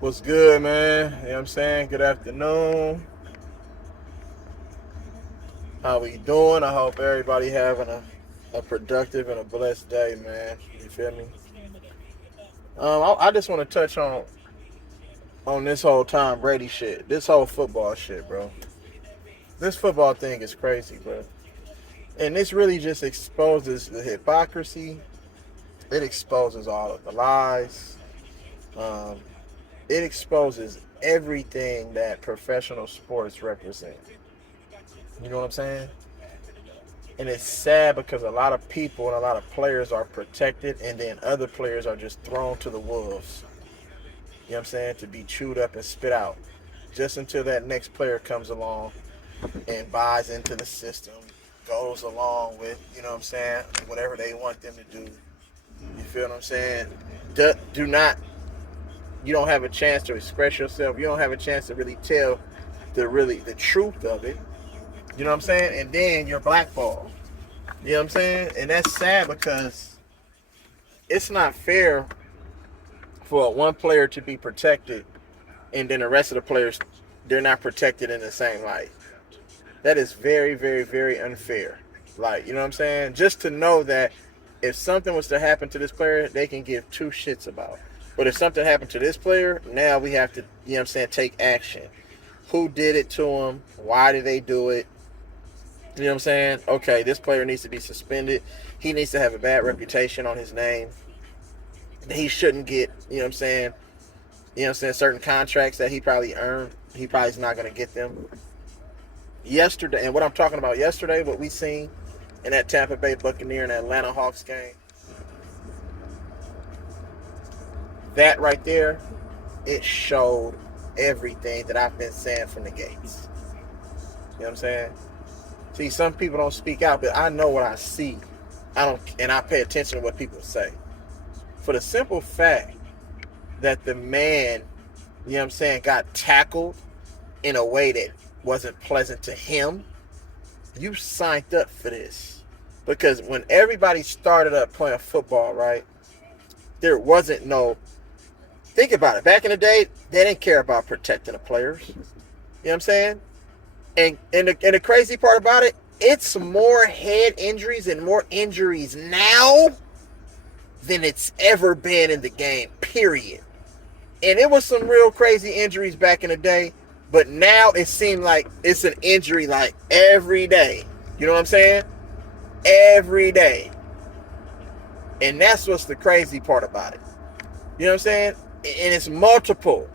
What's good, man? You know what I'm saying? Good afternoon. How we doing? I hope everybody having a productive and a blessed day, man. You feel me? I just want to touch on this whole Tom Brady shit. This whole football shit, bro. This football thing is crazy, bro. And this really just exposes the hypocrisy. It exposes all of the lies. Um, it exposes everything that professional sports represent. You know what I'm saying? And it's sad because a lot of people and a lot of players are protected, and then other players are just thrown to the wolves. You know what I'm saying? To be chewed up and spit out. Just until that next player comes along and buys into the system, goes along with, you know what I'm saying, whatever they want them to do. You feel what I'm saying? Do not, you don't have a chance to express yourself. You don't have a chance to really tell the truth of it. You know what I'm saying? And then you're blackballed. You know what I'm saying? And that's sad because it's not fair for one player to be protected and then the rest of the players, they're not protected in the same light. That is very, very, very unfair. Like, you know what I'm saying? Just to know that if something was to happen to this player, they can give two shits about. But if something happened to this player, now we have to, you know what I'm saying, take action. Who did it to him? Why did they do it? You know what I'm saying? Okay, this player needs to be suspended. He needs to have a bad reputation on his name. He shouldn't get, you know what I'm saying, certain contracts that he probably earned. He probably is not going to get them. Yesterday, and what I'm talking about yesterday, what we seen in that Tampa Bay Buccaneer and Atlanta Hawks game, that right there, it showed everything that I've been saying from the gates. You know what I'm saying? See, some people don't speak out, but I know what I see. And I pay attention to what people say. For the simple fact that the man, you know what I'm saying, got tackled in a way that wasn't pleasant to him, you signed up for this. Because when everybody started up playing football, right, there wasn't no, think about it. Back in the day, they didn't care about protecting the players. You know what I'm saying? And the crazy part about it, it's more head injuries and more injuries now than it's ever been in the game, period. And it was some real crazy injuries back in the day, but now it seemed like it's an injury like every day. You know what I'm saying? Every day. And that's what's the crazy part about it. You know what I'm saying? And it's multiple.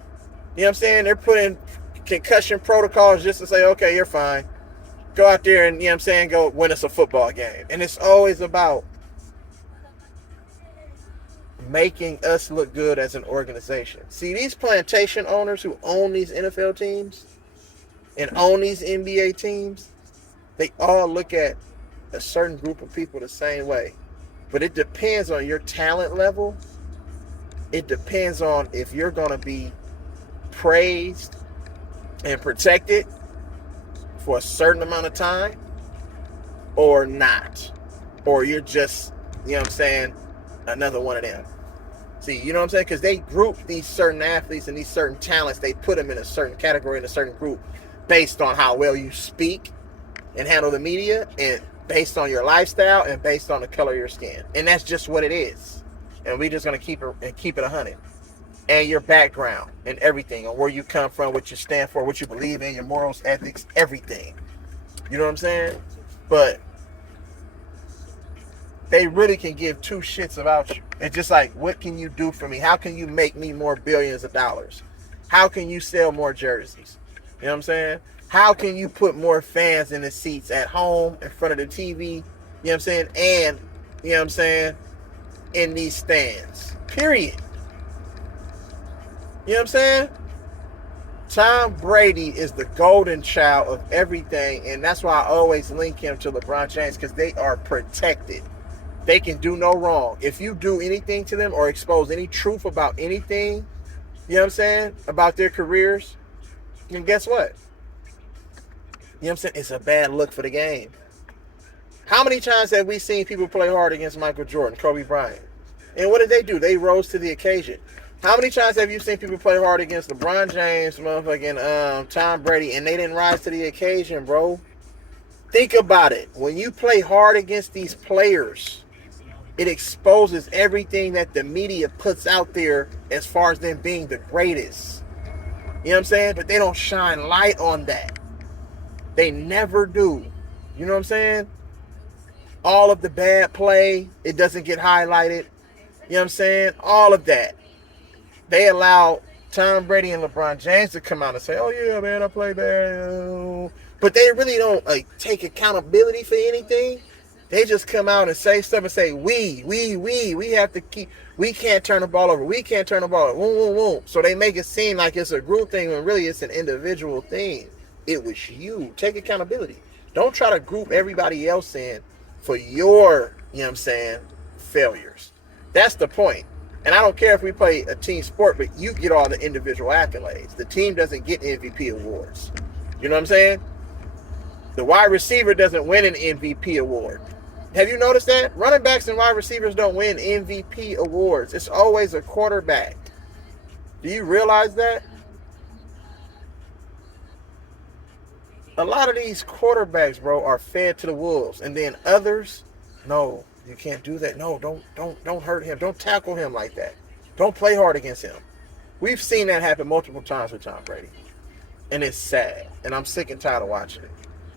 You know what I'm saying? They're putting concussion protocols just to say, okay, you're fine. Go out there and, you know what I'm saying, go win us a football game. And it's always about making us look good as an organization. See, these plantation owners who own these NFL teams and own these NBA teams, they all look at a certain group of people the same way. But it depends on your talent level. It depends on if you're going to be praised and protected for a certain amount of time or not. Or you're just, you know what I'm saying, another one of them. See, you know what I'm saying? Because they group these certain athletes and these certain talents, they put them in a certain category, in a certain group, based on how well you speak and handle the media, and based on your lifestyle, and based on the color of your skin. And that's just what it is. And we're just going to keep it 100. And your background and everything, and where you come from, what you stand for, what you believe in, your morals, ethics, everything. You know what I'm saying? But they really can give two shits about you. It's just like, what can you do for me? How can you make me more billions of dollars? How can you sell more jerseys? You know what I'm saying? How can you put more fans in the seats at home, in front of the TV? You know what I'm saying? And, you know what I'm saying, in these stands. Period. You know what I'm saying? Tom Brady is the golden child of everything, and that's why I always link him to LeBron James, because they are protected. They can do no wrong. If you do anything to them or expose any truth about anything, you know what I'm saying, about their careers, then guess what? You know what I'm saying? It's a bad look for the game. How many times have we seen people play hard against Michael Jordan, Kobe Bryant? And what did they do? They rose to the occasion. How many times have you seen people play hard against LeBron James, motherfucking Tom Brady, and they didn't rise to the occasion, bro? Think about it. When you play hard against these players, it exposes everything that the media puts out there as far as them being the greatest. You know what I'm saying? But they don't shine light on that. They never do. You know what I'm saying? All of the bad play, it doesn't get highlighted. You know what I'm saying? All of that. They allow Tom Brady and LeBron James to come out and say, oh, yeah, man, I play bad. But they really don't take accountability for anything. They just come out and say stuff and say, we have to keep, we can't turn the ball over. We can't turn the ball over. Woo, woo, woo. So they make it seem like it's a group thing when really it's an individual thing. It was you. Take accountability. Don't try to group everybody else in for your, you know what I'm saying, failures. That's the point. And I don't care if we play a team sport, but you get all the individual accolades. The team doesn't get MVP awards. You know what I'm saying? The wide receiver doesn't win an MVP award. Have you noticed that? Running backs and wide receivers don't win MVP awards. It's always a quarterback. Do you realize that? A lot of these quarterbacks, bro, are fed to the wolves. And then others, no, you can't do that. No, don't hurt him. Don't tackle him like that. Don't play hard against him. We've seen that happen multiple times with Tom Brady. And it's sad. And I'm sick and tired of watching it.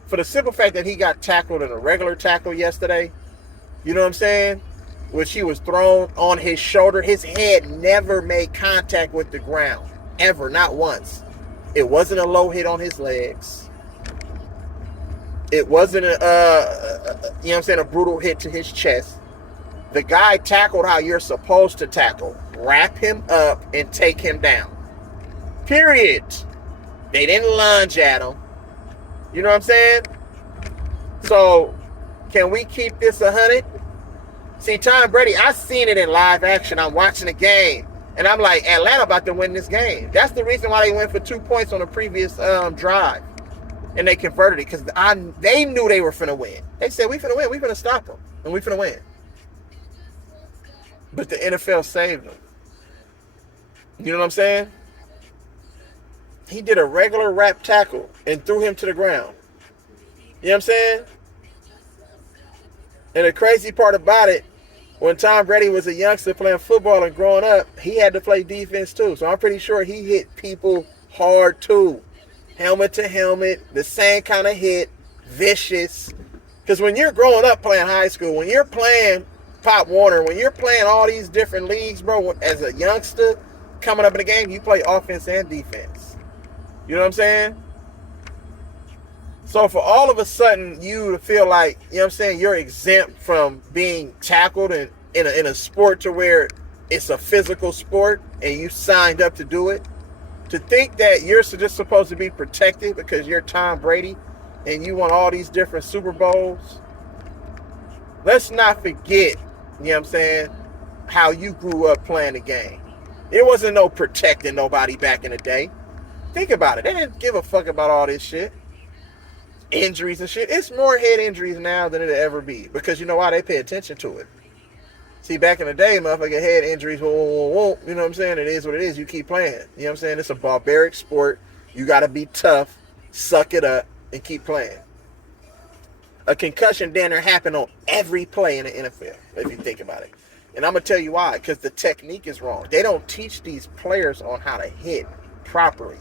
For the simple fact that he got tackled in a regular tackle yesterday, you know what I'm saying? Which he was thrown on his shoulder. His head never made contact with the ground. Ever. Not once. It wasn't a low hit on his legs. It wasn't you know what I'm saying, a brutal hit to his chest. The guy tackled how you're supposed to tackle. Wrap him up and take him down. Period. They didn't lunge at him. You know what I'm saying? So, can we keep this 100? See, Tom Brady, I seen it in live action. I'm watching the game. And I'm like, Atlanta about to win this game. That's the reason why they went for 2 points on the previous drive. And they converted it because they knew they were finna win. They said, we finna win. We finna stop them. And we finna win. But the NFL saved them. You know what I'm saying? He did a regular wrap tackle and threw him to the ground. You know what I'm saying? And the crazy part about it, when Tom Brady was a youngster playing football and growing up, he had to play defense too. So I'm pretty sure he hit people hard too. Helmet to helmet, the same kind of hit, vicious. Because when you're growing up playing high school, when you're playing Pop Warner, when you're playing all these different leagues, bro, as a youngster coming up in the game, you play offense and defense. You know what I'm saying? So for all of a sudden you to feel like, you know what I'm saying, you're exempt from being tackled in a sport to where it's a physical sport and you signed up to do it, to think that you're just supposed to be protected because you're Tom Brady and you won all these different Super Bowls. Let's not forget, you know what I'm saying, how you grew up playing the game. There wasn't no protecting nobody back in the day. Think about it. They didn't give a fuck about all this shit. Injuries and shit. It's more head injuries now than it'll ever be. Because you know why? They pay attention to it. See, back in the day, motherfucker, head injuries, you know what I'm saying? It is what it is. You keep playing. You know what I'm saying? It's a barbaric sport. You got to be tough, suck it up, and keep playing. A concussion damn near happened on every play in the NFL, if you think about it. And I'm going to tell you why. Because the technique is wrong. They don't teach these players on how to hit properly.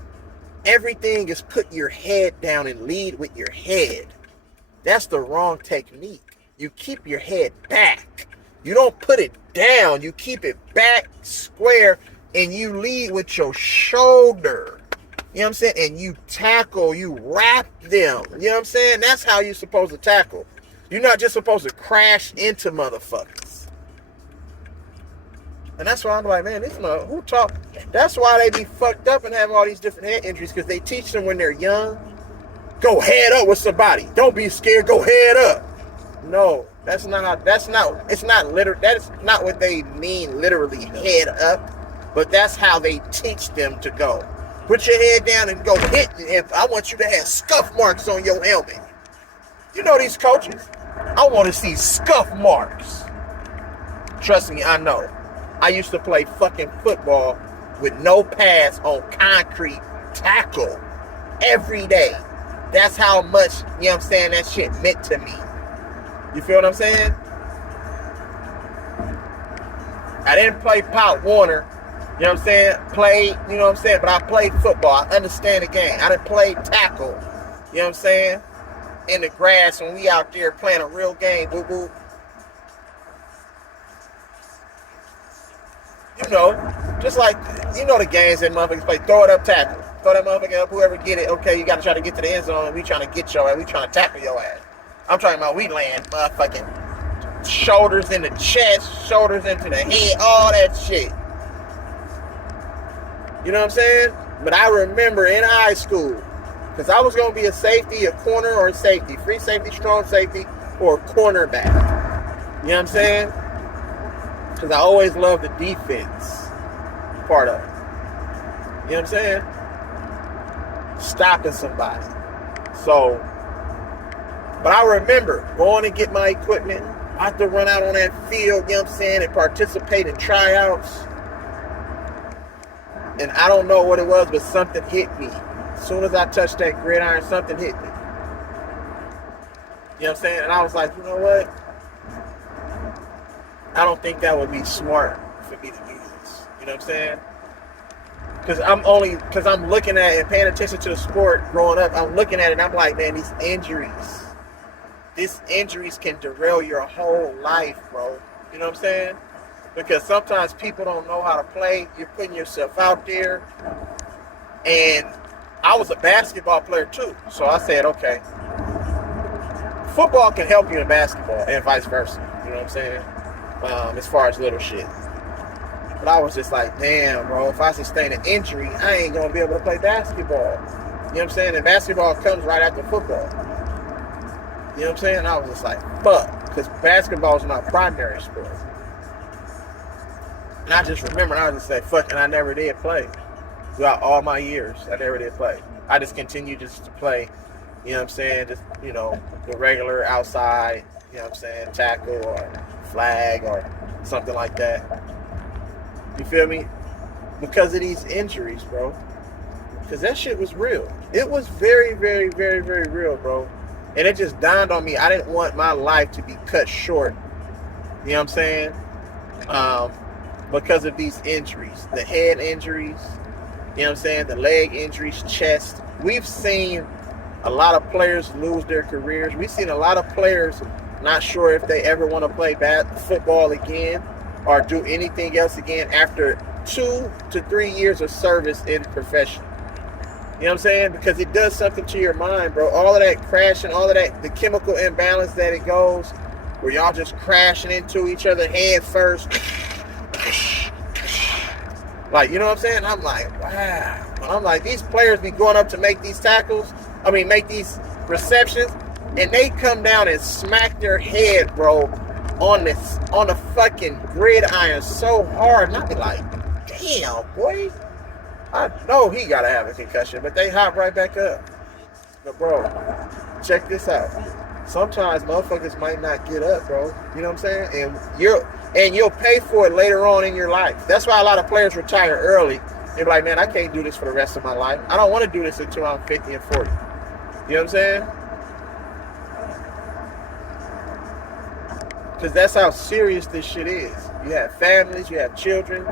Everything is put your head down and lead with your head. That's the wrong technique. You keep your head back. You don't put it down. You keep it back square and you lead with your shoulder. You know what I'm saying? And you tackle, you wrap them. You know what I'm saying? That's how you're supposed to tackle. You're not just supposed to crash into motherfuckers. And that's why I'm like, man, who talk? That's why they be fucked up and have all these different head injuries, because they teach them when they're young. Go head up with somebody. Don't be scared. Go head up. No, it's not what they mean literally head up, but that's how they teach them to go. Put your head down and go hit. If I want you to have scuff marks on your helmet. You know these coaches. I want to see scuff marks. Trust me, I know. I used to play fucking football with no pads on concrete tackle every day. That's how much, you know what I'm saying, that shit meant to me. You feel what I'm saying? I didn't play Pop Warner, you know what I'm saying? Played, you know what I'm saying? But I played football. I understand the game. I didn't play tackle, you know what I'm saying? In the grass when we out there playing a real game, boo boo. You know, just like, you know the games that motherfuckers play. Throw it up, tackle. Throw that motherfucker up, whoever get it. Okay, you got to try to get to the end zone, and we trying to get your ass. We trying to tackle your ass. I'm talking about we land motherfucking shoulders in the chest, shoulders into the head, all that shit. You know what I'm saying? But I remember in high school, because I was going to be a safety, a corner, or a safety. Free safety, strong safety, or cornerback. You know what I'm saying? Because I always loved the defense part of it. You know what I'm saying? Stopping somebody. So, but I remember going to get my equipment. I had to run out on that field, you know what I'm saying, and participate in tryouts. And I don't know what it was, but something hit me. As soon as I touched that gridiron, something hit me. You know what I'm saying? And I was like, you know what? I don't think that would be smart for me to do this. You know what I'm saying? Because I'm looking at it and paying attention to the sport growing up. I'm looking at it and I'm like, man, these injuries can derail your whole life, bro. You know what I'm saying? Because sometimes people don't know how to play. You're putting yourself out there. And I was a basketball player too. So I said, okay, football can help you in basketball and vice versa. You know what I'm saying? As far as little shit. But I was just like, damn, bro, if I sustain an injury, I ain't going to be able to play basketball. You know what I'm saying? And basketball comes right after football. You know what I'm saying? I was just like, fuck. Because basketball is my primary sport. And I just remember, I was just like, fuck, and I never did play. Throughout all my years, I never did play. I just continued just to play, you know what I'm saying? Just, you know, the regular outside, you know what I'm saying? Tackle or flag or something like that. You feel me? Because of these injuries, bro. Because that shit was real. It was very, very, very, very real, bro. And it just dawned on me, I didn't want my life to be cut short. You know what I'm saying? Because of these injuries. The head injuries, you know what I'm saying? The leg injuries, chest. We've seen a lot of players lose their careers. We've seen a lot of players not sure if they ever want to play football again or do anything else again after 2 to 3 years of service in the profession. You know what I'm saying? Because it does something to your mind, bro. All of that crashing, all of that, the chemical imbalance that it goes, where y'all just crashing into each other head first. Like, you know what I'm saying? I'm like, wow. I'm like, these players be going up to make these tackles, make these receptions, and they come down and smack their head, bro, on the fucking gridiron so hard. And I be like, damn, boy. I know he gotta have a concussion, but they hop right back up. But bro, check this out. Sometimes motherfuckers might not get up, bro. You know what I'm saying? And you'll pay for it later on in your life. That's why a lot of players retire early. They're like, man, I can't do this for the rest of my life. I don't want to do this until I'm 50 and 40. You know what I'm saying? Because that's how serious this shit is. You have families, you have children. You know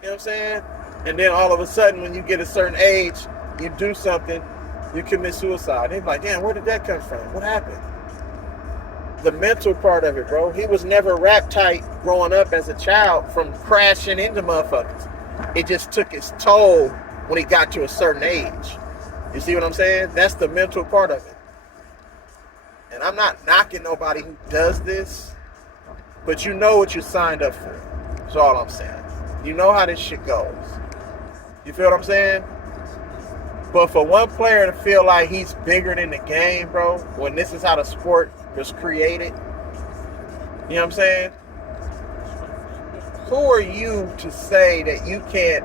what I'm saying? And then all of a sudden, when you get a certain age, you do something, you commit suicide. They're like, damn, where did that come from? What happened? The mental part of it, bro. He was never wrapped tight growing up as a child from crashing into motherfuckers. It just took its toll when he got to a certain age. You see what I'm saying? That's the mental part of it. And I'm not knocking nobody who does this, but you know what you signed up for. That's all I'm saying. You know how this shit goes. You feel what I'm saying? But for one player to feel like he's bigger than the game, bro, when this is how the sport was created, you know what I'm saying? Who are you to say that you can't,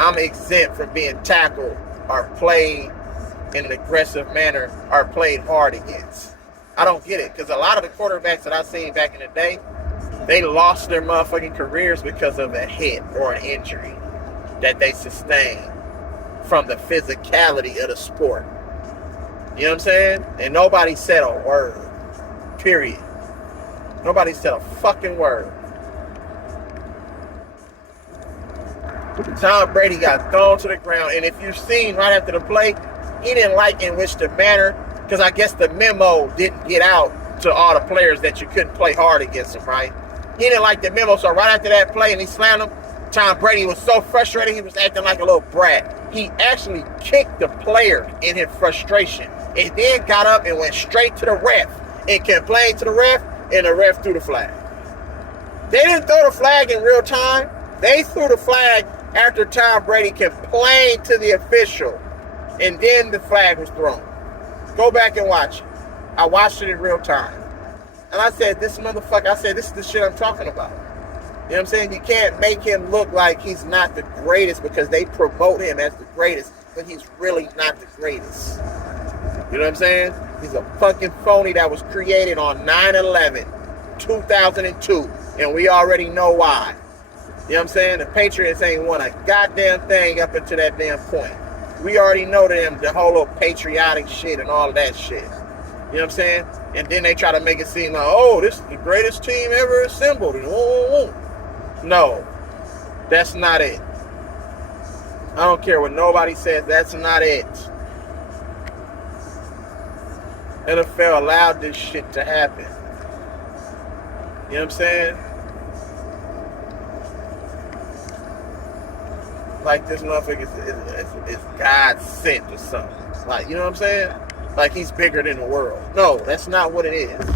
I'm exempt from being tackled or played in an aggressive manner or played hard against? I don't get it, because a lot of the quarterbacks that I seen back in the day, They lost their motherfucking careers because of a hit or an injury that they sustained from the physicality of the sport. You know what I'm saying? And nobody said a word. Period. Nobody said a fucking word. Tom Brady got thrown to the ground, and if you've seen right after the play, he didn't like in which the manner, because I guess the memo didn't get out to all the players that you couldn't play hard against him, right? He didn't like the memo, so right after that play and he slammed him, Tom Brady was so frustrated he was acting like a little brat. He actually kicked the player in his frustration and then got up and went straight to the ref and complained to the ref, and the ref threw the flag. They didn't throw the flag in real time. They threw the flag after Tom Brady complained to the official, and then the flag was thrown. Go back and watch it. I watched it in real time. And I said, this motherfucker, this is the shit I'm talking about. You know what I'm saying? You can't make him look like he's not the greatest because they promote him as the greatest, but he's really not the greatest. You know what I'm saying? He's a fucking phony that was created on 9/11, 2002, and we already know why. You know what I'm saying? The Patriots ain't won a goddamn thing up until that damn point. We already know them, the whole little patriotic shit and all of that shit. You know what I'm saying? And then they try to make it seem like, oh, this is the greatest team ever assembled. And no, that's not it. I don't care what nobody says, that's not it. NFL allowed this shit to happen. You know what I'm saying? Like this motherfucker is God sent or something. Like, you know what I'm saying? Like he's bigger than the world. No, that's not what it is.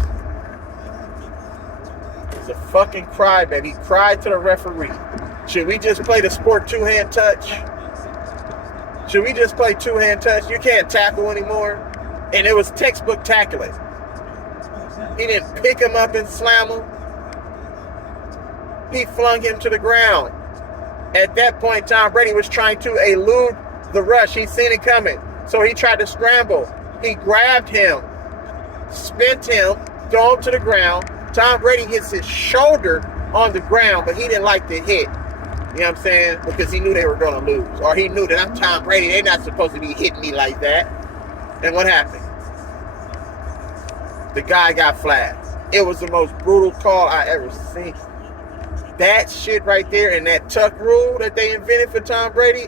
It's a fucking crybaby. He cried to the referee. Should we just play the sport two-hand touch? Should we just play two-hand touch? You can't tackle anymore. And it was textbook tackling. He didn't pick him up and slam him. He flung him to the ground. At that point, Tom Brady was trying to elude the rush. He seen it coming. So he tried to scramble. He grabbed him, spent him, threw him to the ground. Tom Brady hits his shoulder on the ground, but he didn't like the hit. You know what I'm saying? Because he knew they were going to lose. Or he knew that I'm Tom Brady. They're not supposed to be hitting me like that. And what happened? The guy got flagged. It was the most brutal call I ever seen. That shit right there and that tuck rule that they invented for Tom Brady,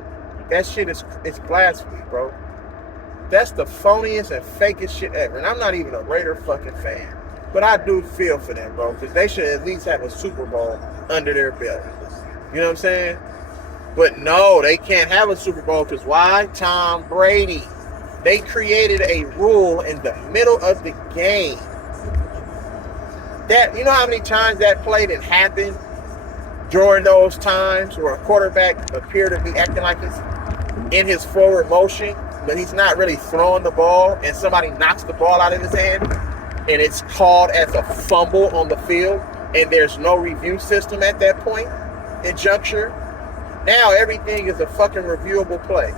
that shit is blasphemy, bro. That's the phoniest and fakest shit ever. And I'm not even a Raider fucking fan. But I do feel for them, bro, because they should at least have a Super Bowl under their belt. You know what I'm saying? But no, they can't have a Super Bowl because why? Tom Brady. They created a rule in the middle of the game. That, you know how many times that play didn't happen during those times where a quarterback appeared to be acting like he's in his forward motion, but he's not really throwing the ball, and somebody knocks the ball out of his hand, and it's called as a fumble on the field, and there's no review system at that point in juncture. Now everything is a fucking reviewable play.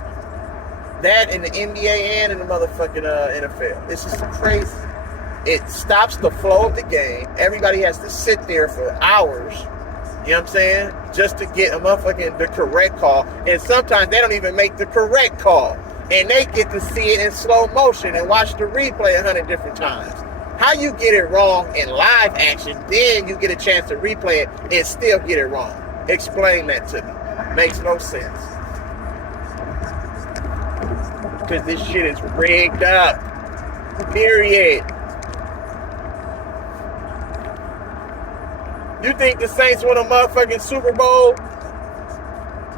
That in the NBA and in the motherfucking NFL. It's just crazy. It stops the flow of the game. Everybody has to sit there for hours, you know what I'm saying, just to get a motherfucking the correct call. And sometimes they don't even make the correct call. And they get to see it in slow motion and watch the replay 100 different times. How you get it wrong in live action, then you get a chance to replay it and still get it wrong. Explain that to me. Makes no sense. Because this shit is rigged up. Period. You think the Saints win a motherfucking Super Bowl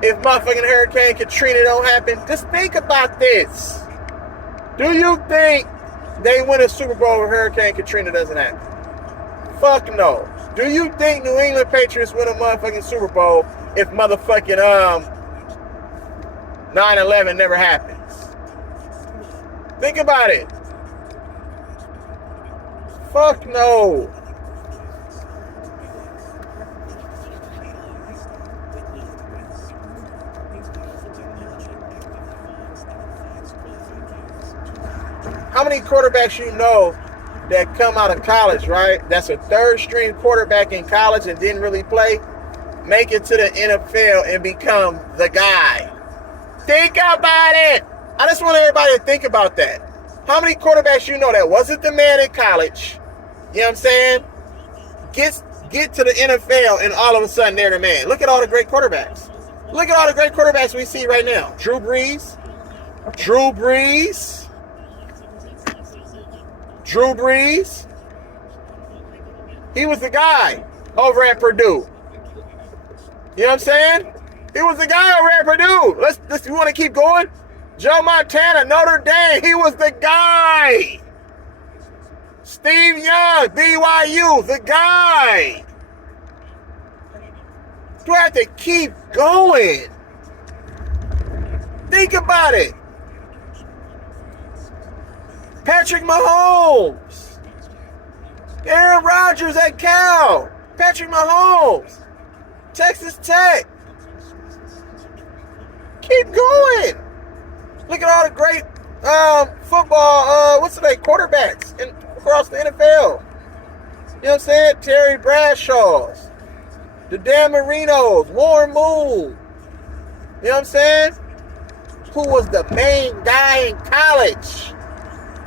if motherfucking Hurricane Katrina don't happen? Just think about this. Do you think they win a Super Bowl if Hurricane Katrina doesn't happen? Fuck no. Do you think New England Patriots win a motherfucking Super Bowl if motherfucking 9/11 never happens? Think about it. Fuck no. How many quarterbacks you know that come out of college, right? That's a third string quarterback in college and didn't really play, make it to the NFL and become the guy. Think about it. I just want everybody to think about that. How many quarterbacks you know that wasn't the man in college, you know what I'm saying, get to the NFL and all of a sudden they're the man. Look at all the great quarterbacks. Look at all the great quarterbacks we see right now. Drew Brees. He was the guy over at Purdue. You know what I'm saying? He was the guy over at Purdue. Let's you want to keep going? Joe Montana, Notre Dame, he was the guy. Steve Young, BYU, the guy. You have to keep going. Think about it. Patrick Mahomes. Aaron Rodgers at Cal. Patrick Mahomes. Texas Tech. Keep going. Look at all the great football, quarterbacks across the NFL. You know what I'm saying? Terry Bradshaw's, the Dan Marinos, Warren Moon. You know what I'm saying? Who was the main guy in college?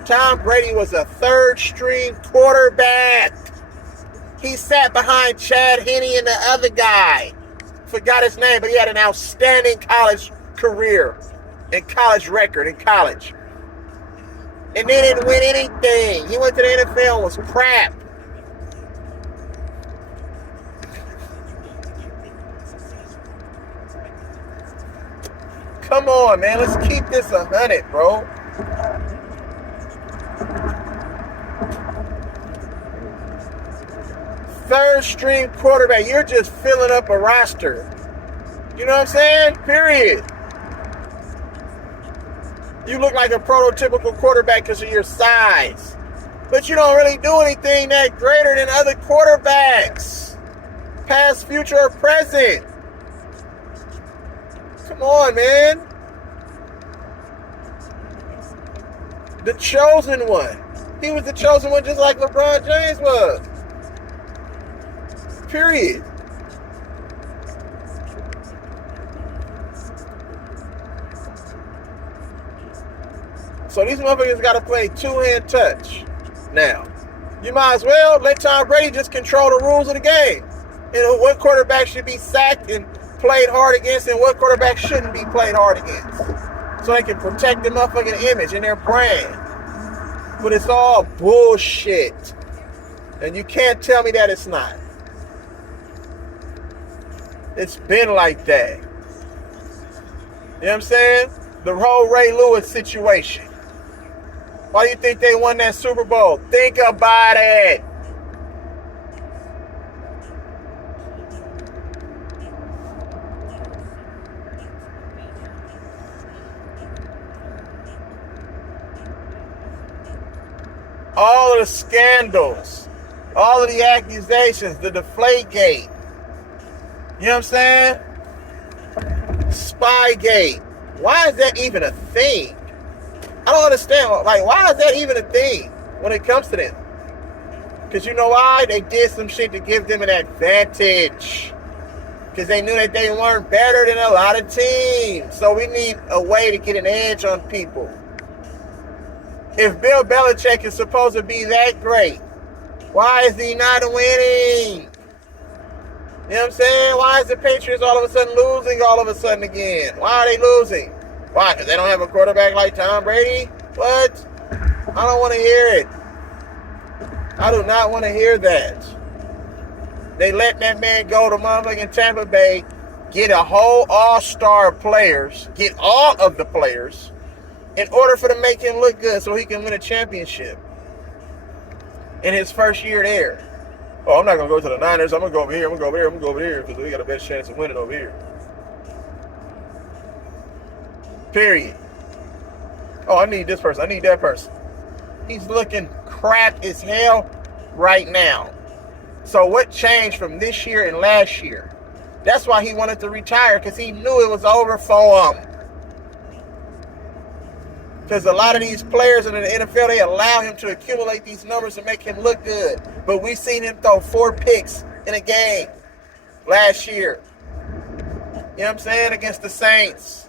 Tom Brady was a third string quarterback. He sat behind Chad Henne and the other guy. Forgot his name, but he had an outstanding college career and college record in college. And they didn't win anything. He went to the NFL and was crap. Come on, man. Let's keep this 100, bro. Third string quarterback. You're just filling up a roster. You know what I'm saying? Period. You look like a prototypical quarterback because of your size. But you don't really do anything that greater than other quarterbacks. Past, future, or present. Come on, man. The chosen one. He was the chosen one just like LeBron James was. Period. So these motherfuckers got to play two-hand touch now. You might as well let Tom Brady just control the rules of the game. You know, what quarterback should be sacked and played hard against and what quarterback shouldn't be played hard against. So they can protect their motherfucking image and their brand. But it's all bullshit. And you can't tell me that it's not. It's been like that. You know what I'm saying? The whole Ray Lewis situation. Why do you think they won that Super Bowl? Think about it. All of the scandals, all of the accusations, the Deflategate. You know what I'm saying? Spygate. Why is that even a thing? I don't understand. Like, why is that even a thing when it comes to them? Because you know why? They did some shit to give them an advantage. Because they knew that they weren't better than a lot of teams. So we need a way to get an edge on people. If Bill Belichick is supposed to be that great, why is he not winning? You know what I'm saying? Why is the Patriots all of a sudden losing all of a sudden again? Why are they losing? Why? Because they don't have a quarterback like Tom Brady? What? I don't want to hear it. I do not want to hear that. They let that man go to motherfucking Tampa Bay, get a whole all-star players, get all of the players, in order for to make him look good so he can win a championship in his first year there. Oh, I'm not going to go to the Niners. I'm going to go over here. I'm going to go over here. I'm going to go over here because we got a better chance of winning over here. Period. Oh, I need this person. I need that person. He's looking crap as hell right now. So what changed from this year and last year? That's why he wanted to retire, because he knew it was over for him. Because a lot of these players in the NFL, they allow him to accumulate these numbers and make him look good. But we seen him throw 4 picks in a game last year. You know what I'm saying? Against the Saints.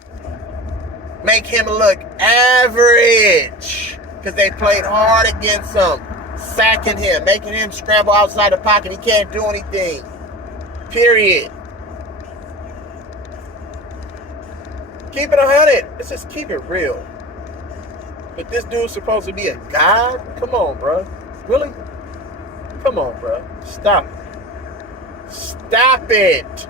Make him look average. Because they played hard against him. Sacking him. Making him scramble outside the pocket. He can't do anything. Period. Keep it 100. Let's just keep it real. But this dude's supposed to be a god? Come on, bro. Really? Come on, bro. Stop it. Stop it.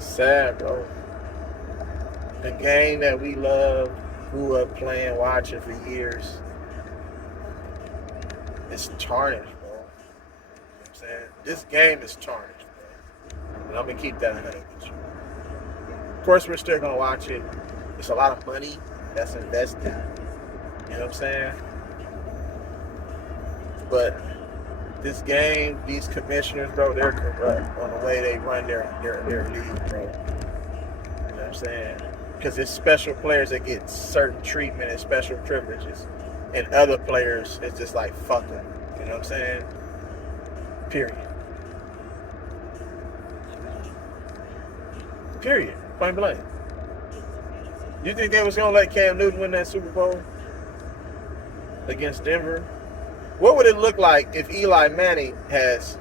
Sad, bro. The game that we love, grew up playing, watching for years, it's tarnished, bro. You know what I'm saying? This game is tarnished, bro. And I'm going to keep that 100 with you. Of course, we're still going to watch it. It's a lot of money that's invested. You know what I'm saying? But this game, these commissioners, bro, they're corrupt on the way they run their league, bro. You know what I'm saying? Because it's special players that get certain treatment and special privileges. And other players, it's just like, fuck them. You know what I'm saying? Period. Period. Point blank. You think they was going to let Cam Newton win that Super Bowl against Denver? What would it look like if Eli Manning has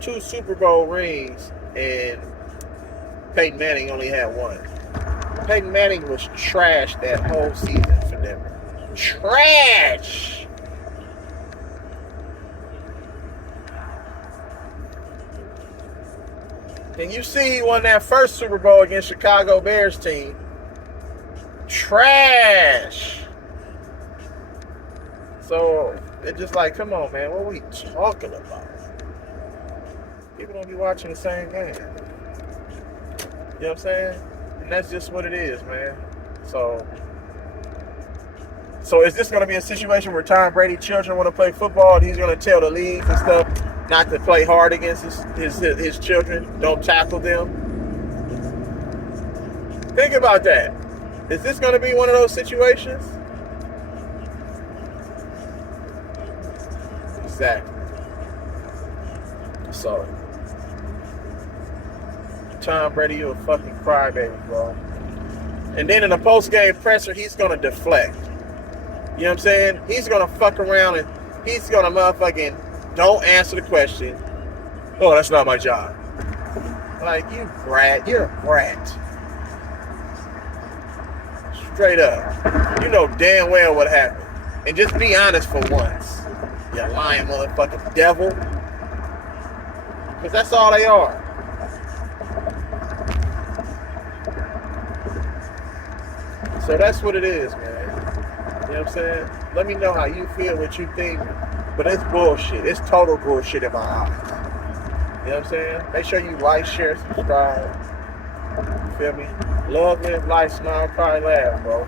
2 Super Bowl rings and Peyton Manning only had 1? Peyton Manning was trash that whole season for Denver. Trash! And you see he won that first Super Bowl against Chicago Bears team. Trash! So, it's just like, come on, man. What are we talking about? People don't be watching the same game. You know what I'm saying? And that's just what it is, man. So is this going to be a situation where Tom Brady's children want to play football and he's going to tell the leagues and stuff not to play hard against his children? Don't tackle them? Think about that. Is this going to be one of those situations? Exactly. So, Tom Brady, you a fucking crybaby, bro. And then in the post-game presser, he's going to deflect. You know what I'm saying? He's going to fuck around and he's going to motherfucking don't answer the question. Oh, that's not my job. Like, you brat. You're a brat. Straight up. You know damn well what happened. And just be honest for once. You lying motherfucking devil. Because that's all they are. So that's what it is, man. You know what I'm saying? Let me know how you feel, what you think. But it's bullshit. It's total bullshit in my eyes. You know what I'm saying? Make sure you like, share, subscribe. You feel me? Love, live, life, smile, cry, laugh, bro.